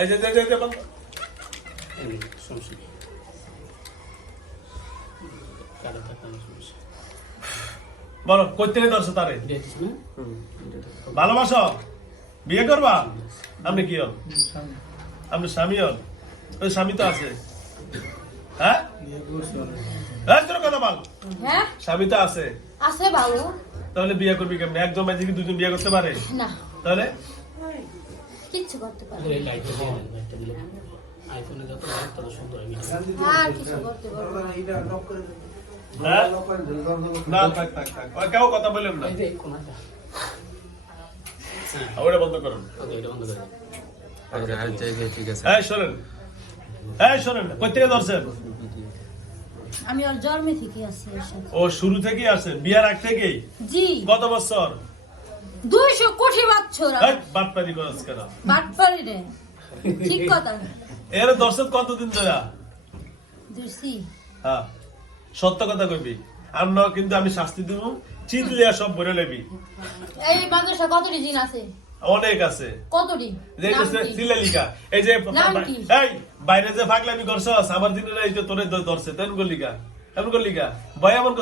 এই যে বলো কই থেকে ধরছো তারে? ভালোবাসো? বিয়ে করবা? আপনি কি হন? আপনি স্বামী হন? ওই স্বামী তো আছে। হ্যাঁ? এই কথা বল। হ্যাঁ? স্বামী তো আছে। আছে ভালো তাহলে বিয়ে করবি কেমনে? কি দুজন বিয়ে করতে পারে? না। তাহলে? কিচ্ছু করতে দিলে আইফোনে যত লাইট তত সুন্দর আমি আর কিছু করতে পারব না। হ্যাঁ? না থাক থাক থাক। কেউ কথা বললেন না। এই যে কোনাটা হ্যাঁ ওটা বন্ধ করুন। ওকে এটা বন্ধ করে দিন আচ্ছা আচ্ছা ঠিক আছে। এই শোনেন। এই শোনেন। কই থেকে ধরছেন? আমি ওর জন্মে থেকে আছি ও শুরু থেকেই আছে বিয়ার আগ থেকেই? জি। কত বছর? দুইশো কোটি বছর। এই বাটপারি করছ কেন? বাট রে ঠিক কথা। এর দর্শক কতদিন ধরে? হ্যাঁ সত্য কথা কইবি। আর ন কিন্তু আমি শাস্তি দিব চিতলিয়া সব বলে নেবি এই মাদ্রাসা কতটি দিন আছে? অনেক আছে। কতটি? যে এই যে এই বাইরে যে ফাগলামি করছস আমার দিনের এই যে তোরে ধরছে তেন গলিকা তেন গলিকা ভয় এমন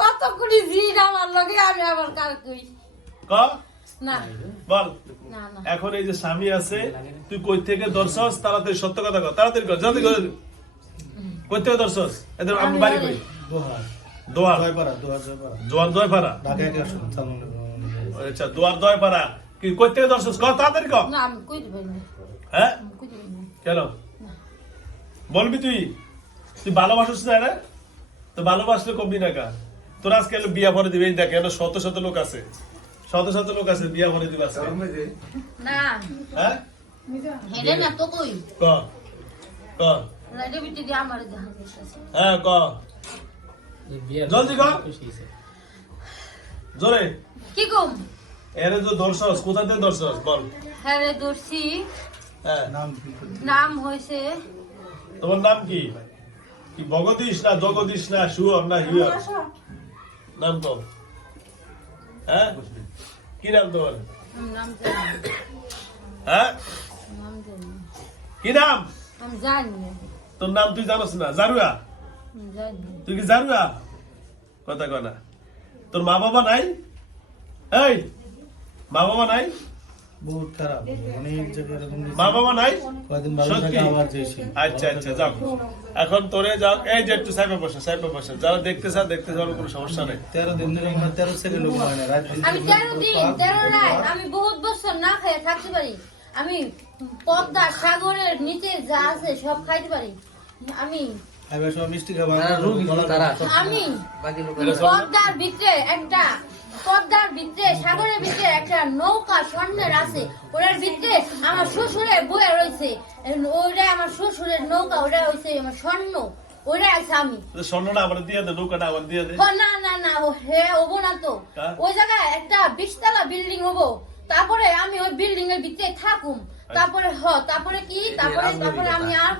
কত কোটি আমার লগে আমি আবার কার কই? ক? বল। না না। এখন এই যে স্বামী আছে তুই কই থেকে ধরছস? তাড়াতাড়ি সত্য কথা কর তাড়াতাড়ি কর জলদি কর। কই থেকে ধরছস? এদের আমি বাড়ি। কই? দোয়ার জোয়ার আচ্ছা দোয়ার কি থেকে কর তাড়াতাড়ি কর। না আমি হ্যাঁ? কেন? বলবি তুই? তুই ভালোবাসিস না রে? তো ভালোবাসলে কমবি না কা? তোর আজকে বিয়া ভরে দিবে এই দেখ শত শত লোক আছে। শত শত লোক আছে বিয়া ভরে দিবে না। হ্যাঁ? হেডে না তো কই? ক। ক। লাইটে বিটি দিয়ে আমার জাহাজ হ্যাঁ ক। জলদি কর। জোরে। কি কম? এর যে দর্শস বল। হ্যাঁ রে দর্শি। হ্যাঁ। নাম নাম তোমার নাম কি? কি ভগদীশ না জগদীশ না সুয়র না হিয়র? নাম তো হ্যাঁ? কি নাম তোমার। হ্যাঁ? নাম জানি না। কি নাম। তোর নাম তুই জানোস না। জারুয়া। তুই কি জারুয়া? কথা কয় না। তোর মা বাবা নাই? এই মা বাবা নাই? বহুত খারাপ। অনেক জায়গায় মা বাবা নাই? কয়েকদিন আবার আচ্ছা আচ্ছা যাও। এখন তোরে যাও এই যে একটু সাইপে বসে সাইপে বসে। যারা দেখতে চায় দেখতে চাওয়ার কোনো সমস্যা নেই। তেরো দিন ধরে আমার তেরো সেকেন্ড হয় না রাত আমি তেরো দিন তেরো রাত আমি বহুত বছর না খেয়ে থাকতে পারি। আমি পদ্মা সাগরের নিচে যা আছে সব খাইতে পারি। আমি। আমি বাকি লোক পদ্মার ভিতরে একটা পদ্মার ভিতরে সাগরের ভিতরে একটা নৌকা স্বর্ণের আছে। ওটার ভিতরে আমার বয়ে রয়েছে। ওইটা আমার শ্বশুরের নৌকা ওটা হয়েছে আমার স্বর্ণ। ওইটা আছে আমি। স্বর্ণটা আমার দিয়ে দে নৌকাটা আমার দিয়ে দে। না না না হে হব না তো? ওই জায়গায় একটা বিশতলা বিল্ডিং হব। তারপরে আমি ওই বিল্ডিং এর ভিতরে থাকুম তারপরে হ তারপরে কি? তারপরে তারপরে আমি আর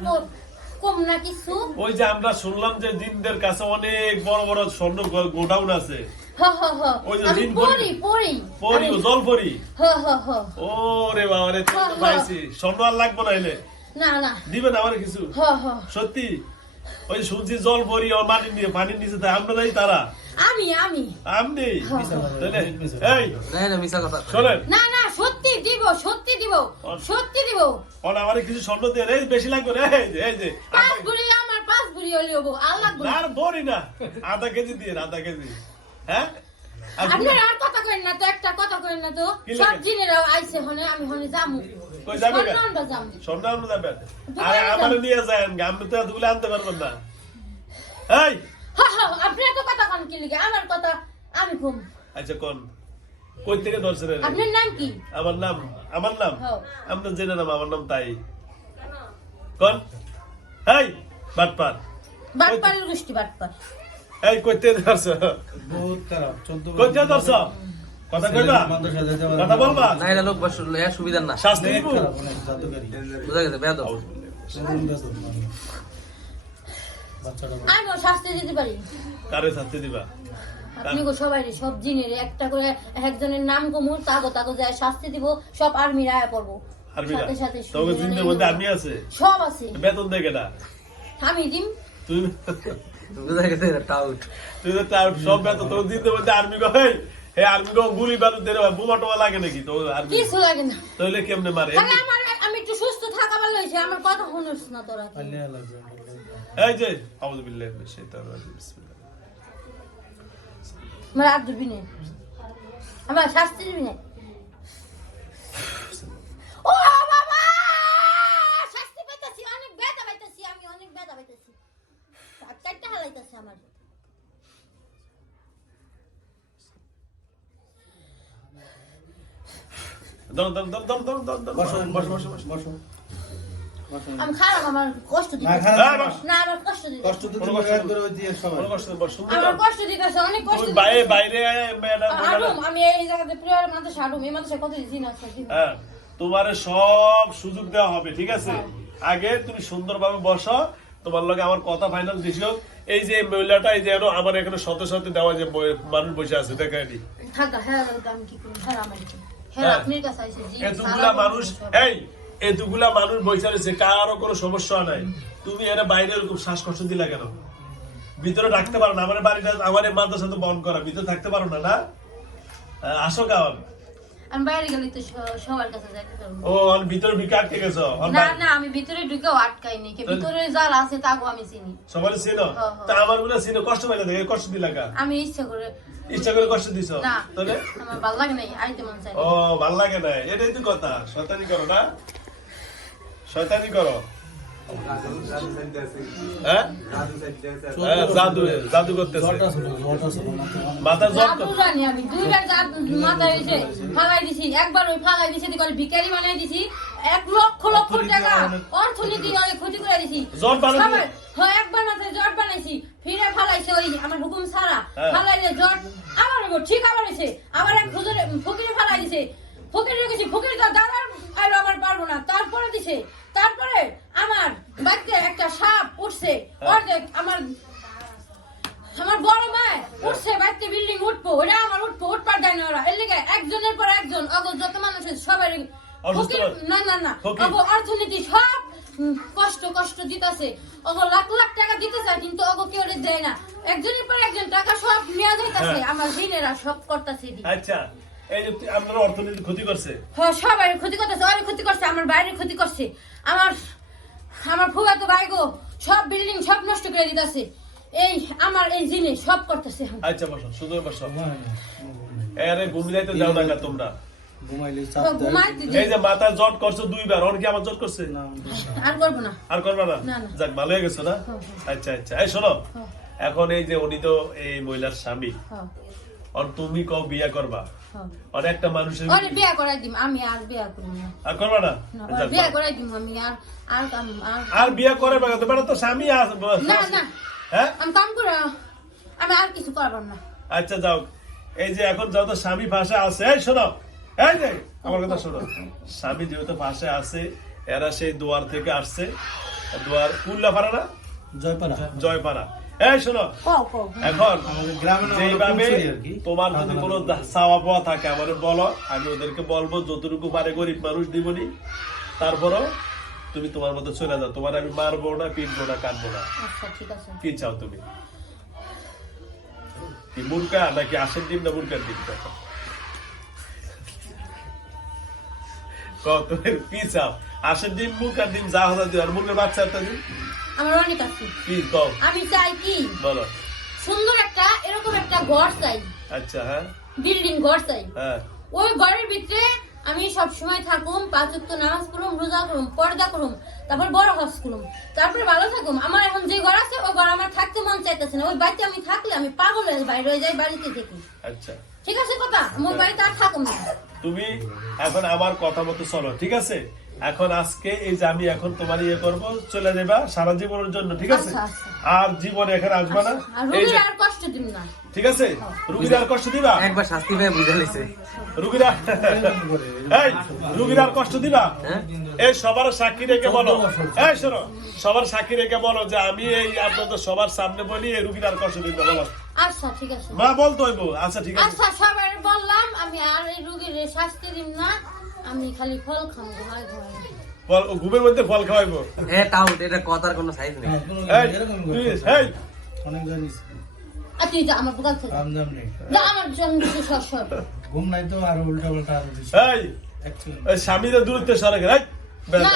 কম না কিছু। ওই যে আমরা শুনলাম যে জিনদের কাছে অনেক বড় বড় স্বর্ণ গোডাউন আছে। ওই যে জিন পড়ি পড়ি। পরি জল পরি হ হ হ। ও রে বাবা রে তুই তো। পাইছি। স্বর্ণ লাগবো না এলে। না না। দিবেন আমার কিছু? হ হ। সত্যি? ওই শুনছি জল পরি আর মাটির নিয়ে পানির নিচে তাই আমরা নাই তারা। আমি আমি। আমনি? এই। না না মিছা কথা। শোনেন। না না সত্যি দিব সত্যি দিব সত্যি দিব। ওর আমার কিছু স্বর্ণ দিয়ে এই বেশি লাগবে রে এই যে এই যে। পাঁচ বুড়ি আমার পাঁচ বুড়ি হলে হব। আর লাগবে না। না। আর বড়ি না। আধা কেজি দিয়ে আধা কেজি। হ্যাঁ? আপনারা আর কথা করেন না তো একটা কথা করেন না তো। সব আইছে হনে আমি হনে যামু। কই যাবে যাবেন? আরে আমার নিয়ে যায় আমি তো এতগুলো আনতে পারবেন না। এই! হা হা আপনার তো কথা কন কি লিগে? আমার কথা আমি ঘুম আচ্ছা কোন। কই থেকে ধরছেন আপনার নাম কি? আমার নাম আমার নাম? হ্যাঁ। আপনার জেনে নাম আমার নাম তাই। কোন? এই! বাটপার। বাটপাড়ের গোষ্ঠী বাটপার। এই কই থেকে ধরছ? বহুত খারাপ চোদ্দ কই থেকে ধরছ? কথা কইবা? কথা বলবা? না এটা লোক বস লয়া সুবিধার না। শাস্তি দিব? বুঝা গেছে আমিও শাস্তি দিতে পারি। কারে শাস্তি দিবা? আপনি গো সবাই সব জিনের একটা করে একজনের নাম কমু তাগো তাগো যায় শাস্তি দিব সব আর্মির আয়া পড়ব। আর্মিরা? সাথে সাথে শুনে মধ্যে আছে? সব আছে। বেতন দেখে না আমি দিম। তুই বুঝা গেছে টাউট তুই তো সব তোর দিতে মধ্যে আর্মি গো হেই হে আর্মি গো গুলি বারুদ দেরে বোমা টোমা লাগে নাকি তো আর্মি? কিছু লাগে না। তাহলে কেমনে মারে? আমার আমি একটু সুস্থ থাকা ভালো হয়েছে আমার কথা শুনিস না তোরা। পাল্লে লাগবে এই যে আউযু বিল্লাহি মিনাশ শাইতানির রাজিম বিসমিল্লাহ। আমার আর দিবি না আমার শাস্তি দিবি না ও বাবা! শাস্তি পাইতাছি অনেক ব্যথা পাইতাছি আমি অনেক ব্যথা পাইতাছি। চারটা হালাইতাছে আমার আমি খারাপ কষ্ট হ্যাঁ, না। আমার কষ্ট দিতেছে। কষ্ট তো কোনো তুমি কষ্ট একবার ওই দিয়ে সবাই। কোনো কষ্ট নেই, বস। শুনবি আমার কষ্ট দিতেছে অনেক কষ্ট বাইরে বাইরে ম্যাডাম আমি এই জায়গাতে প্রিয় মাদ্রাসা আরুম এই মাদ্রাসা কত দিন আছে হ্যাঁ তোমার সব সুযোগ দেওয়া হবে ঠিক আছে? আগে তুমি সুন্দরভাবে বসো তোমার লগে আমার কথা ফাইনাল দিছিও এই যে মহিলাটা এই যে আমার এখানে শত শত দেওয়া যে মানুষ বসে আছে দেখায়নি থাকা হ্যাঁ হ্যাঁ হ্যাঁ এতগুলা মানুষ এই এতগুলা মানুষ বসে রয়েছে কারও কোনো সমস্যা নাই। তুমি এর বাইরে এরকম শ্বাসকষ্ট দিলা কেন? ভিতরে রাখতে পারো না আমার বাড়িটা আমার মাদ্রাসা তো বন্ধ করা ভিতরে থাকতে পারো না না? আসো কারণ। আমি বাইরে গেলে তো সবার কাছে যাইতে পারব ও আর ভিতরে ঢুকে আটকে গেছো? না না আমি ভিতরে ঢুকেও আটকাই নি ভিতরে যার আছে তাকেও আমি চিনি। সবার চিনো। তা আমার মনে চিনো কষ্ট পাইলে দেখে কষ্ট দিলা আমি ইচ্ছা করে ইচ্ছা করে কষ্ট দিছো? তাহলে? আমার ভালো লাগে নাই আইতে মন চাই ও ভালো লাগে না এটাই তো কথা শয়তানি করো না। শয়তানি করো। জাদু একবার হ্যাঁ বানাইছি ফিরে ফালাইছে ওই আমার হুকুম সারা হ্যাঁ। ফালাইলে জট আবার ঠিক আবার আবার এক ফকিরে ফালাই দিছে ফকিরে গেছি ফকির তো আমার পারব না তারপরে দিছে তারপরে আমার বাড়িতে একটা সাপ উঠছে হ্যাঁ। অর্ধেক আমার আমার বড় মায় উঠছে বাড়িতে বিল্ডিং উঠবো ওরা আমার উঠবো উঠবার দেয় না ওরা। এর লেগে একজনের পর একজন অগর যত মানুষ সবাই না না না। অগর অর্থনীতি সব কষ্ট কষ্ট দিতেছে। অগর লাখ লাখ টাকা দিতেছে কিন্তু অগর কেউ দেয় না। একজনের পর একজন টাকা সব নেওয়া যাইতেছে হ্যাঁ। আমার ঋণেরা সব করতেছে আচ্ছা এই যে আপনার অর্থনীতি ক্ষতি করছে? হ্যাঁ সবাই ক্ষতি করতেছে অনেক ক্ষতি করছে আমার বাইরে ক্ষতি করছে। আমার আমার ফুয়াতো ভাই গো সব বিল্ডিং সব নষ্ট করে দিতেছে। এই আমার এই জিনিস সব করতেছে আচ্ছা বসো শুধু বসো। আরে ঘুমিয়ে তো দাও না কা তোমরা। ঘুমাইলে তো চাপ দেয়। ঘুমাইতে এই যে মাথায় জট করছ দুইবার ওর কি আমার জট করছে? না, আর করব না। আর করবা না? না, না। যাক ভালো হয়ে গেছো না? হ্যাঁ, আচ্ছা আচ্ছা। এই শোনো হ্যাঁ। এখন এই যে উনি তো এই মহিলার স্বামী হ্যাঁ, আর তুমি কও বিয়া করবা? হ্যাঁ। আর একটা মানুষের বিয়া করাই দিম আমি আর বিয়া করব না। আর করবা না? বিয়া করাই দিম আমি আর আর কাম আর বিয়া করে বাগা তোমার তো স্বামী আছে না না। হ্যাঁ? আমি কাম করে। আমি আর কিছু করবার না। আচ্ছা যাও। এই যে এখন যত স্বামী ভাষা আছে এই শোনো এই যে আমার কথা শোনো। স্বামী যেহেতু ভাষা আছে এরা সেই দুয়ার থেকে আসছে। দুয়ার কুল্লাপাড়া না? জয়পাড়া। জয়পাড়া। এই শোনো। কও কও এখন আমাদের গ্রামে না, আমরা যেইভাবে কি। তোমার যদি কোনো চাওয়া পাওয়া থাকে আমার বলো আমি ওদেরকে বলব যতটুকু পারে গরিব মানুষ দিবনি। তারপরও তুমি তোমার মতো চলে যাও। তোমার আমি মারবো না পিটবো না কাটবো না। আচ্ছা কি চাও তুমি? কি মুরকা নাকি আশের ডিম না মুরকার ডিম? দেখো। কও কি চাও? আশের ডিম মুরকার ডিম যা হতা আর মুরগের বাচ্চা একটা দিন আমার অনেক আছে। আমি চাই কি? বলো। সুন্দর একটা এরকম একটা ঘর চাই। আচ্ছা হ্যাঁ। বিল্ডিং ঘর চাই। হ্যাঁ। ওই ঘরের ভিতরে আমি সব সময় থাকুম পাঁচ ওয়াক্ত নামাজ পড়ুম রোজা করুম পর্দা করুম তারপর বড় হজ করুম। তারপরে ভালো থাকুম। আমার এখন যে ঘর আছে ওই ঘর আমার থাকতে মন চাইতেছে না। ওই বাড়িতে আমি থাকলে আমি পাগল হয়ে বাইরে হয়ে যাই বাড়িতে দেখি আচ্ছা। ঠিক আছে কথা? আমার বাড়িতে আর থাকুম না। তুমি এখন আমার কথা মতো চলো ঠিক আছে? এখন আজকে এই যে আমি এখন তোমার ইয়ে করব চলে যাবা সারা জীবনের জন্য ঠিক আছে? আচ্ছা, আচ্ছা। আর জীবনে এখানে আসবা না? আর এই রুগীর যে আর কষ্ট দিম না। ঠিক আছে? রুগীর আর কষ্ট দিবা? একবার শাস্তি পেয়ে বুঝে রুগীরা এই রুগীর আর কষ্ট দিবা? হ্যাঁ? এই সবার সাক্ষী রেখে বলো। এই শোনো সবার সাক্ষী রেখে বলো যে আমি এই আপনাদের সবার সামনে বলি এই রুগীর আর কষ্ট দিবে বলো। আচ্ছা ঠিক আছে। মা বলতো আচ্ছা ঠিক আছে। আচ্ছা সবাই বললাম আমি আর এই রুগীর শাস্তি দিম না। আমি খালি ফল খাম ঘুমাই ঘুমাই ফল ও ঘুমের মধ্যে ফল খাওয়াইবো। এ তাও এটা কথার কোনো সাইজ নেই। হ্যাঁ, এই, এরকম তুই করছে। এই, অনেক জানিস। আর তুই যা আমার দোকান থেকে। কাম জাম নেই। যা আমার জন্য কিছু সর সর। ঘুম নাই তো দূরত্ব উল্টা পাল্টা আরও বেশি। এই, Actually, ওই দূরত্বে সরে গেল না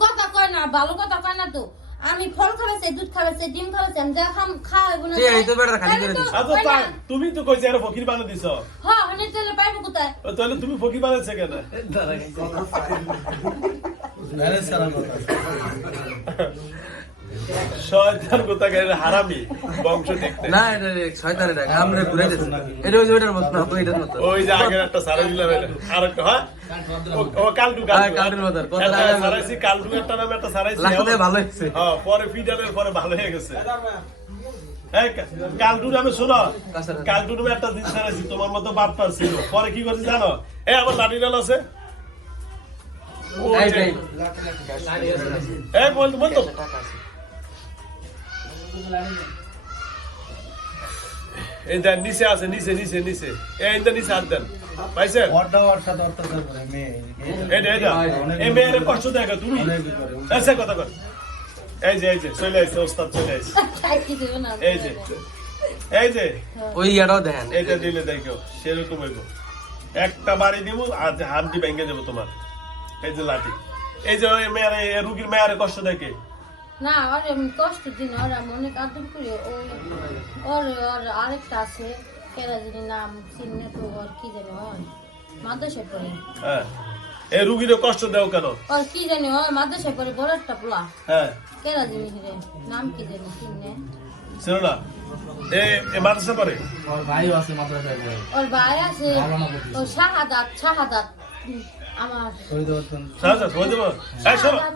কথা কয় না ভালো কথা কয় না তো। আমি ফল খাবেছে দুধ খাবেছে ডিম খাবেছে আমি যা খাম খাওয়াবো না এই তো বেড়া খালি করে দিছ। আচ্ছা তা তুমি তো কইছ আরও ফকির বানিয়ে দিছ। হ্যাঁ মানে তাহলে পাইব কোথায়? ও, তাহলে তুমি ফকির বানাইছ কেন? ম্যারেজ সারা কথা শয়তান কোথা হারামি বংশ দেখতে। না এটা শয়তান এটা আমরা ঘুরে দিচ্ছি এটা ওই ওইটার মতো না ওইটার মতো। ওই যে আগের একটা সারা দিলাম আর একটা হ্যাঁ? ও- ও কালটু হ্যাঁ, কালটুর মতো। কত একটা সারাইছি কালটু একটা নামে একটা সারাইছি লাস্টে ভালো হয়েছে। হ্যাঁ পরে ফিডারের পরে ভালো হয়ে গেছে। কালটু নামে শোনো। কালটু নামে একটা দিন সারাইছি তোমার মতো বাপ ছিল। পরে কি করছি জানো? এই আমার লাঠি ডাল আছে। এই, এই। এই বলতো বলতো এই দেন নিচে আছে নিচে নিচে নিচে। এই ইন্দা নিচে হাত দেন। পাইছেন? ওর সাথে অত্যাচার করে মেয়ে এটা এটা এই মেয়ের কষ্ট দেখো তুমি এসে কথা কর এই যে এই যে চলে আসছে ওস্তাদ চলে আসছে। এই যে এই যে। ওই দেখেন এটা দিলে দেখো সেরকম হইব। একটা বাড়ি দিব আর যে হাড্ডি ভেঙে দেবো তোমার। এই যে লাঠি। এই যে ওই মেয়ের রুগীর মেয়ের কষ্ট দেখে না ওর এমনি কষ্ট দিন ওর আমি অনেক আদর করি ওই ওর ওর আরেকটা আছে কেরা জানি নাম চিনে তো ওর কি জানি হয় মাদ্রাসায় পড়ে। হ্যাঁ। এই রুগীর কষ্ট দেও কেন? ওর কি জানি হয় মাদ্রাসায় পড়ে বড় একটা পোলা। হ্যাঁ। কেরা জিনিস রে নাম কি জানি চিনে। ছিল না? এ এ মাদ্রাসা পড়ে? ওর ভাইও আছে মাদ্রাসায় পড়ে। ওর ভাই আছে। ও শাহাদাত শাহাদাত। আচ্ছা হয়ে।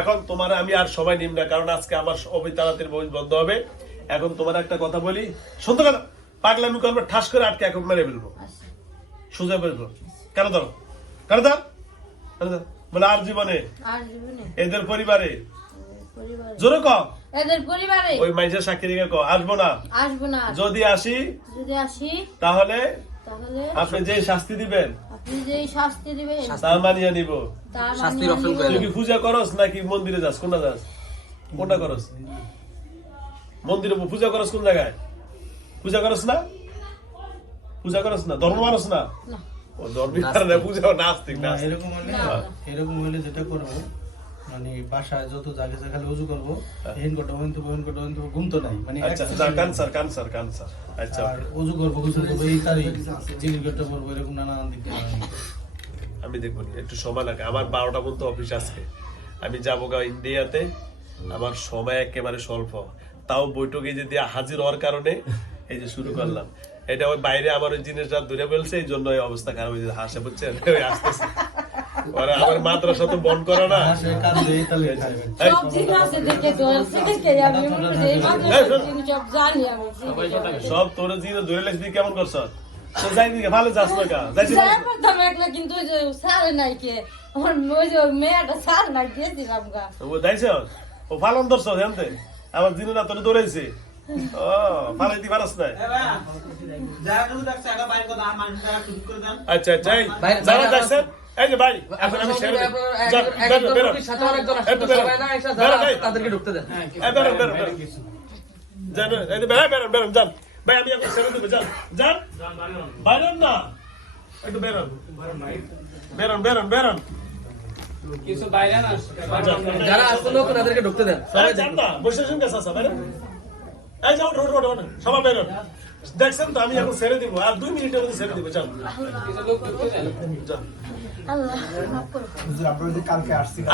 এখন তোমার আমি আর সময় নিম না কারণ আজকে আমার অবিতারাতের বই বন্ধ হবে। এখন তোমার একটা কথা বলি শুনতে কথা পাগলামি করব ঠাস করে আটকে এখন মেরে ফেলব। আছে সোজা ফেলব কেন ধরো? কেন ধর? বলে আর জীবনে এদের পরিবারে। জোরে ক। এদের পরিবারে? ওই মাইজের সাক্ষী রেখে আসব না? আসব না। যদি আসি যদি আসি? তাহলে আপনি যে শাস্তি দিবেন? আপনি যে শাস্তি দিবেন তার মানিয়ে নিব। শাস্তির মানিয়ে করে কি পূজা করস নাকি মন্দিরে যাস? কোনটা যাস? কোনটা করস? মন্দিরে পূজা করস কোন জায়গায়? পূজা করস না? পূজা করস না? ধর্ম মানুষ না? পূজা নাস্তিক। না এরকম হলে না, না। এরকম হলে যেটা করব মানে বাসায় যত খালি উজু করব। হিন করতে করতে তো ঘুম তো নাই। মানে আচ্ছা ক্যান্সার ক্যান্সার ক্যান্সার আচ্ছা আর উজু করব গোসল করব এই করতে পারব এরকম নানান দিক আমি দেখব একটু সময় লাগে। আমার বারোটা পর্যন্ত অফিস আজকে আমি যাব গা ইন্ডিয়াতে। আমার সময় একেবারে স্বল্প। তাও বৈঠকে যদি হাজির হওয়ার কারণে এই যে শুরু করলাম। এটা ওই বাইরে আমার ওই জিনিসটা ধরে ফেলছে এই জন্য অবস্থা খারাপ হয়েছে। হাসে বুঝছেন? ওই আসতেছে। ওরা আমার মাদ্রাসা তো বন্ধ করে না। সব জানি তোর ধরে লেখছি কেমন করছ? তো যাই দিকে ভালো যাস না কা? যাইছি স্যার প্রথম একলা কিন্তু ওই নাই কে আমার ওই যে মেয়েটা স্যার নাই দিয়েছিলাম গা। ও যাইছে? ও ফালন ধরছ জানতে? আমার দিনে না তোর দৌড়াইছে ও ফালাইতে আচ্ছা আচ্ছা যারা দেখছেন এই যে ভাই এখন আমি ছেড়ে দিই। যান, বেরোন, বেরোন। সাথে অনেকজন আসছে, একটু বেরোন। সবাই না, এসে বেরোন, যারা এই। তাদেরকে ঢুকতে দেন এই, বেরোন, বেরোন, বেরোন। যান, এই বেরোন, বেরোন, বেরোন, যান। ভাই আমি এখন ছেড়ে দেবো যান যান বাইরেন না একটু বেরোন বেরোন বেরোন বেরোন কিছু বাইরে না যারা আসছে লোক তাদেরকে ঢুকতে দেন যান না, বসে আছেন আসা, বেরোন। এই যাও, ওঠো, ওঠো, ওঠো, ওঠো। সবাই বেরোন। দেখছেন তো আমি এখন ছেড়ে দিব আর দুই মিনিটের মধ্যে ছেড়ে দিব যান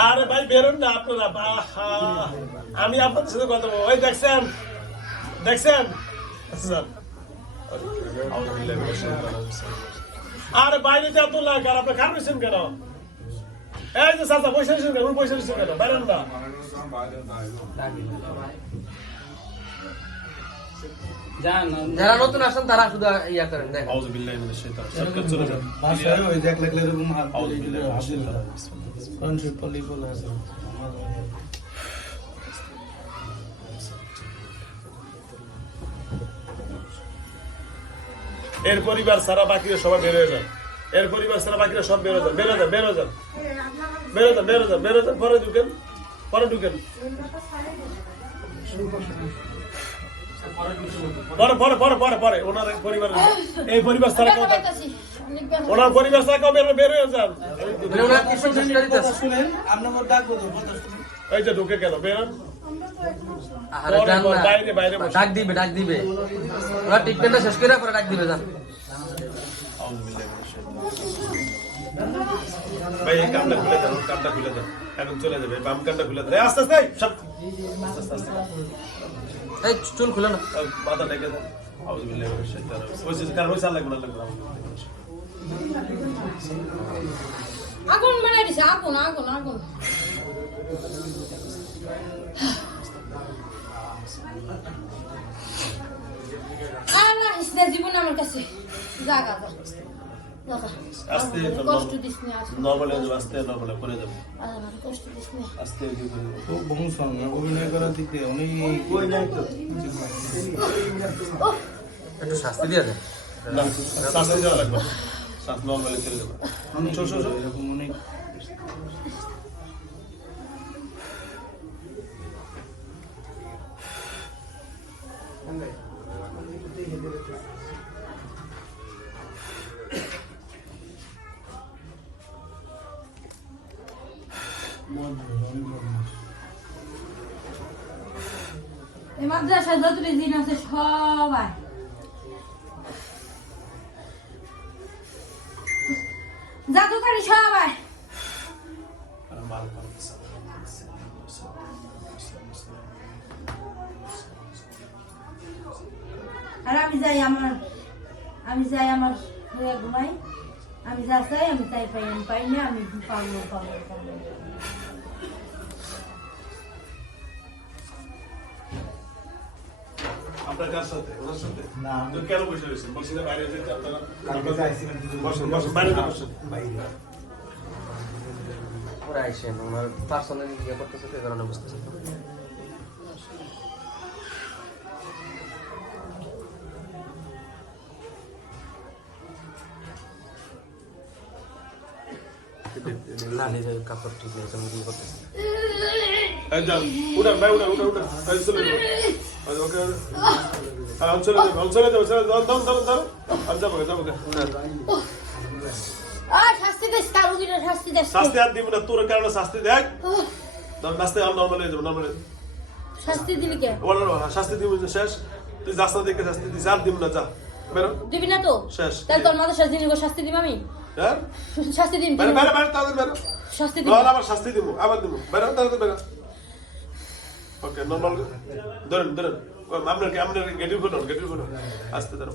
আরে ভাই বেরোন না আপনারা। আমি আপনাদের সাথে কথা বলব। ওই দেখছেন? দেখছেন? যান। আরে বাইরে যা তো লাগে আর আপনি খান রয়েছেন কেন? এই যে চাচা বসে রয়েছেন কেন? বসে রয়েছেন কেন? বাইরেন না। যারা নতুন আসেন তারা শুধু ইয়া করেন দেখেন আউযু বিল্লাহি মিনাশ শাইতানির রাজিম। চলে যান বাসায় ওই যে এক লাখ এরকম হাত আউযু বিল্লাহি মিনাশ শাইতানির রাজিম। বিসমিল্লাহ। ফ্রেন্ডশিপ বলে আছে। এর পরিবার সারা বাকি সবাই বের হয়ে যান। এর পরিবার ছাড়া বাকিরা সব বেরো যান। বেরো যান বেরো যান। বেরো যান বেরো যান বেরো যান। পরে ঢুকেন পরে ঢুকেন। পরে পরে পরে পরে পরে ওনার পরিবার এই পরিবার ছাড়া। ওনার পরিবার ছাড়া কেউ বেরো বেরো যান? শুনেন আপনার ডাকবো এই যে ঢুকে বসে। ডাক দিবে ডাক দিবে ওরা ট্রিটমেন্টটা শেষ করে পরে ডাক দিবে যান ভাই এই কানটা খুলে কানটা খুলে দেন এখন চলে যাবে বাম কানটা খুলে আস্তে আস্তে সব। আস্তে আস্তে এই চুল খুলে না মাথা বিল্লাহি মিনাশ শাইতানির রাজিম। ওই যে লাগবে লাগবে না। আগুন বানাই দিছে আগুন আগুন আগুন আল্লাহ ইসলে জীবন আমার কাছে জাগা যা জাগা। আস্তে নর্মাল আস্তে নর্মাল করে নি আস্তে করে দেবে। খুব বংশন অভিনয় করার দিক দিয়ে উনি একটু শাস্তি দিয়ে না শাস্তি দেওয়া লাগবে নর্মালি অনেক শো, শো, শো। এরকম অনেক এই মাদ্রাসায় যতটি দিন আছে সবাই। জাদুকারি সবাই। আর আমি যাই আমার, আমি যাই আমার হয়ে ঘুমাই। আমি যা চাই, আমি তাই পাই, আমি পাই না, আমি পাবো পাবো পাবো। আপনার কার সাথে ওনার সাথে। না। তো কেন বসে রয়েছেন? বলছি না বাইরে যেতে আপনারা? বসেন বসেন বাইরে যান, বসেন ওরা আইসেন ওনার পার্সোনালি ইয়ে করতেছে সেই কারণে বুঝতেছে না নিজের কাপড় ঠিক নেই তুমি করতেছে উঠান ভাই উঠান উঠান উঠান। চলে ওকে আর আমি চলে যাব চলে যাব চলে যাব আমি যাব যাব আর শাস্তি আর দিব না তোর কারণে শাস্তি দেখ। নাস্তে আমি নর্মাল হয়ে যাব নর্মাল শাস্তি দিলি কে? ওনার শাস্তি দিব শেষ। তুই না দেখে শাস্তি দিস আর দিব না যা। বেরো। দিবি না তো? শেষ। তাহলে তোর মাথা শাস্তি দিব শাস্তি দিব আমি? হ্যাঁ? শাস্তি দিবি বেরো বেরো বেরো বেরো। শাস্তি দিব। আবার শাস্তি দিব আবার দিব। বেরো তাদের বেরো। ওকে নর্মাল ধরেন ধরেন আপনার কি আপনার গেটিভ করুন গেটিভ করুন আস্তে ধরো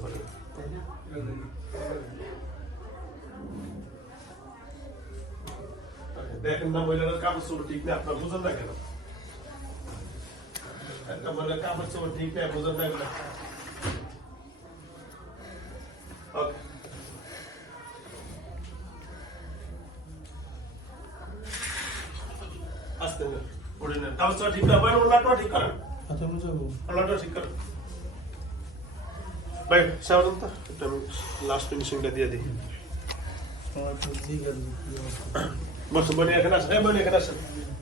দেখেন না, মহিলাদের কাপড় চোপড় ঠিক নেই, আপনার বুঝেন না কেন? একটা মহিলার কাপড় চোপড় ঠিক নেই, বুঝেন না কেন? ওকে আস্তে পড়ে নেন। কাপড় চোপড় ঠিক না বাইরে ওনাটা ঠিক করেন আচ্ছা আমি যাব ওনাটা ঠিক করেন ভাই সাবধান তো একটু আমি লাস্ট ফিনিশিংটা দিয়ে দিই আমার তো ঠিক আছে বসুন বনি এখানে আসেন এই এখানে আসেন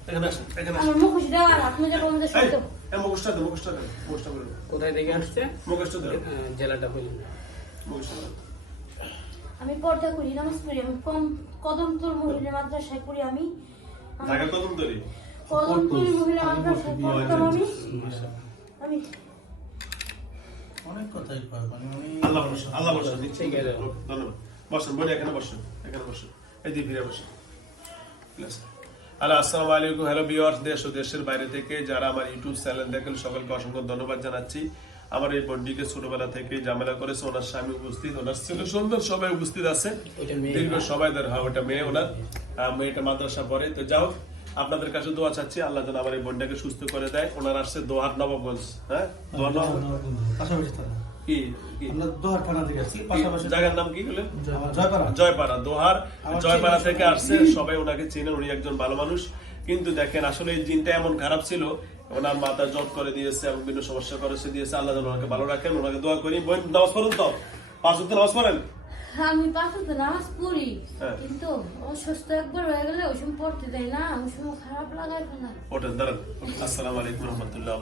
এখানে আসেন এখানে আসেন মুখোশ দেওয়া আপনি যে বলতে শুনতো মুখোশটা দেন মুখোশটা দেন মুখোশটা বলুন কোথায় থেকে আসছে মুখোশটা দেন জেলাটা মুখোশটা আমি পর্দা করি নামাজ পড়ি আমি কম কদমতুল মহিলা মাদ্রাসায় পড়ি আমি তৈরি কদমতুল মহিলা মাদ্রাসায় পড়তাম আমি আমি অনেক কথাই কয় মানে আল্লাহ ভরসা আল্লাহ ভরসা দিচ্ছি। ধন্যবাদ বসেন বলি এখানে বসেন এখানে বসেন। এই দিয়ে ফিরে বসেন। হ্যালো আসসালামু আলাইকুম। হ্যালো ভিউয়ার্স দেশ ও দেশের বাইরে থেকে যারা আমার ইউটিউব চ্যানেল দেখেন সকলকে অসংখ্য ধন্যবাদ জানাচ্ছি। আমার এই বন্ডিকে ছোটবেলা থেকে ঝামেলা করেছে ওনার স্বামী উপস্থিত ওনার ছেলে সুন্দর সবাই উপস্থিত আছে। দীর্ঘ সবাই ধরে হ্যাঁ ওটা মেয়ে ওনার। মেয়েটা মাদ্রাসা পড়ে। তো যাও আপনাদের কাছে দোয়া চাচ্ছি আল্লাহ যেন আমার এই বোনটাকে সুস্থ করে দেয়। ওনার আসছে দোহার নবাবগঞ্জ হ্যাঁ? দোহার নবাব কি কি? আমরা দোহার থানা থেকে আসছি পাশাপাশি জায়গার নাম কি বলে? জয়পাড়া। জয়পাড়া। দোহার। জয়পাড়া থেকে আসছে সবাই ওনাকে চেনে উনি একজন ভালো মানুষ। কিন্তু দেখেন আসলে এই জিনটা এমন খারাপ ছিল ওনার মাথা জট করে দিয়েছে এবং বিভিন্ন সমস্যা করেছে দিয়েছে। আল্লাহ যেন ওনাকে ভালো রাখেন ওনাকে দোয়া করি। নামাজ পড়ুন তো? পাঁচ নামাজ পড়েন? আমি পাঁচ তো নামাজ পড়ি হ্যাঁ। কিন্তু অসুস্থ একবার হয়ে গেলে ওই সময় পড়তে দেয় না ওই সময় খারাপ লাগায় না ওটা দাঁড়ান। আসসালামু আলাইকুম রহমতুল্লাহ